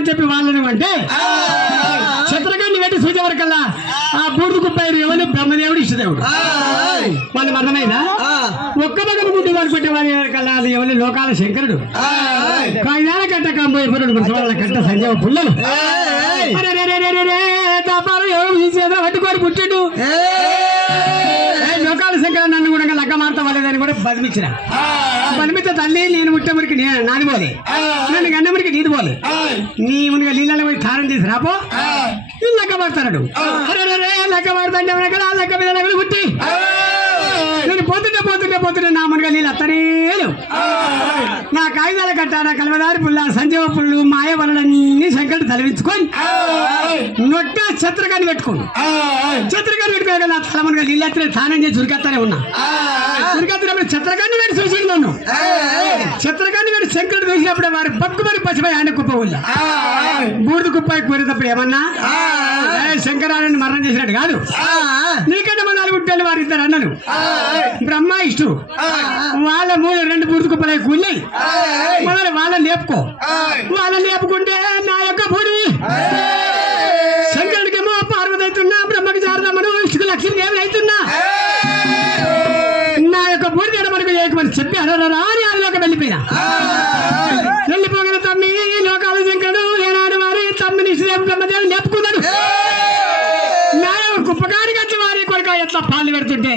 రమ్మని చెప్పి వాళ్ళను అంటే చిత్రకాన్ని పెట్టి చూసే వరకల్లా ఆ బూడిద కుప్పాయి ఎవరు బ్రహ్మదేవుడు ఇష్టదేవుడు వాళ్ళు అర్థమైందా ఒక్క మగం గుడ్డు వాళ్ళు పెట్టేవారి కల్లా అది ఎవరి లోకాల శంకరుడు కాయిదాల కట్ట కంబోయిపోయాడు వాళ్ళ కట్ట సంజీవ పుల్లలు పట్టుకొని పుట్టిండు లోకాల శంకర నన్ను కూడా లగ్గ మారుతా వాళ్ళదని కూడా బదిమిచ్చిన బదిమితే తల్లి నేను పుట్టముడికి నాది పోలే నన్ను గన్నముడికి నీది పోలే నీ మునిగా నీళ్ళలో పోయి తారం చేసి రాపో నేను లగ్గ మారుతాడు లగ్గ మారుతాంటే కదా లగ్గ మీద లగ్గలు పుట్టి నేను పోతుంటే నా మునిగా నీళ్ళు అత్తనే నా కాగితాల కట్ట నా కలవదారి పుల్ల సంజీవ పుల్లు మాయ వలలన్నీ శంకరుడు తలవించుకొని నొట్ట చిత్రకాన్ని పెట్టుకోండి చిత్రకాన్ని పెట్టుకోగా నా తలమునిగా నీళ్ళు ఎత్తే తానం చేసి ఉరికెత్తానే ఉన్నా ఉరికెత్తినప్పుడు చిత్రకాన్ని పెట్టి చూసి నన్ను చిత్రకాన్ని పెట్టి శంకరుడు చూసినప్పుడు వారి పక్కుమని పసిపోయి ఆయన కుప్ప ఊళ్ళ బూడిద కుప్పాయి కూరేటప్పుడు ఏమన్నా శంకరాన్ని మరణం చేసినట్టు కాదు నీకంటే మన 4 గుట్టలు వారి ఇద్దరు అన్నలు బ్రహ్మ ఇష్టు వాళ్ళ 2 బూడిద కుప్పలై కూలినాయి మొదలు వాళ్ళని లేపుకో వాళ్ళని లేపుకుంటే నా యొక్క బూడి శంకరుడికేమో పార్వతి అవుతున్నా బ్రహ్మకి శారదమ్మను ఇష్టుకు లక్ష్మీదేవి అవుతున్నా నా యొక్క బూడి తీయడం మనకు చేయకమని చెప్పి అరరా అని అందులోకి వెళ్ళిపోయినా వెళ్ళిపోగిన తమ్మి లోకాల శంకరుడు ఏనాడు వారి తమ్మిని ఇష్టదేవి బ్రహ్మదేవి లేపుకున్నాడు నా యొక్క కుప్పకాడికి వచ్చి వారి కొడుక ఎట్లా పాలు పెడుతుంటే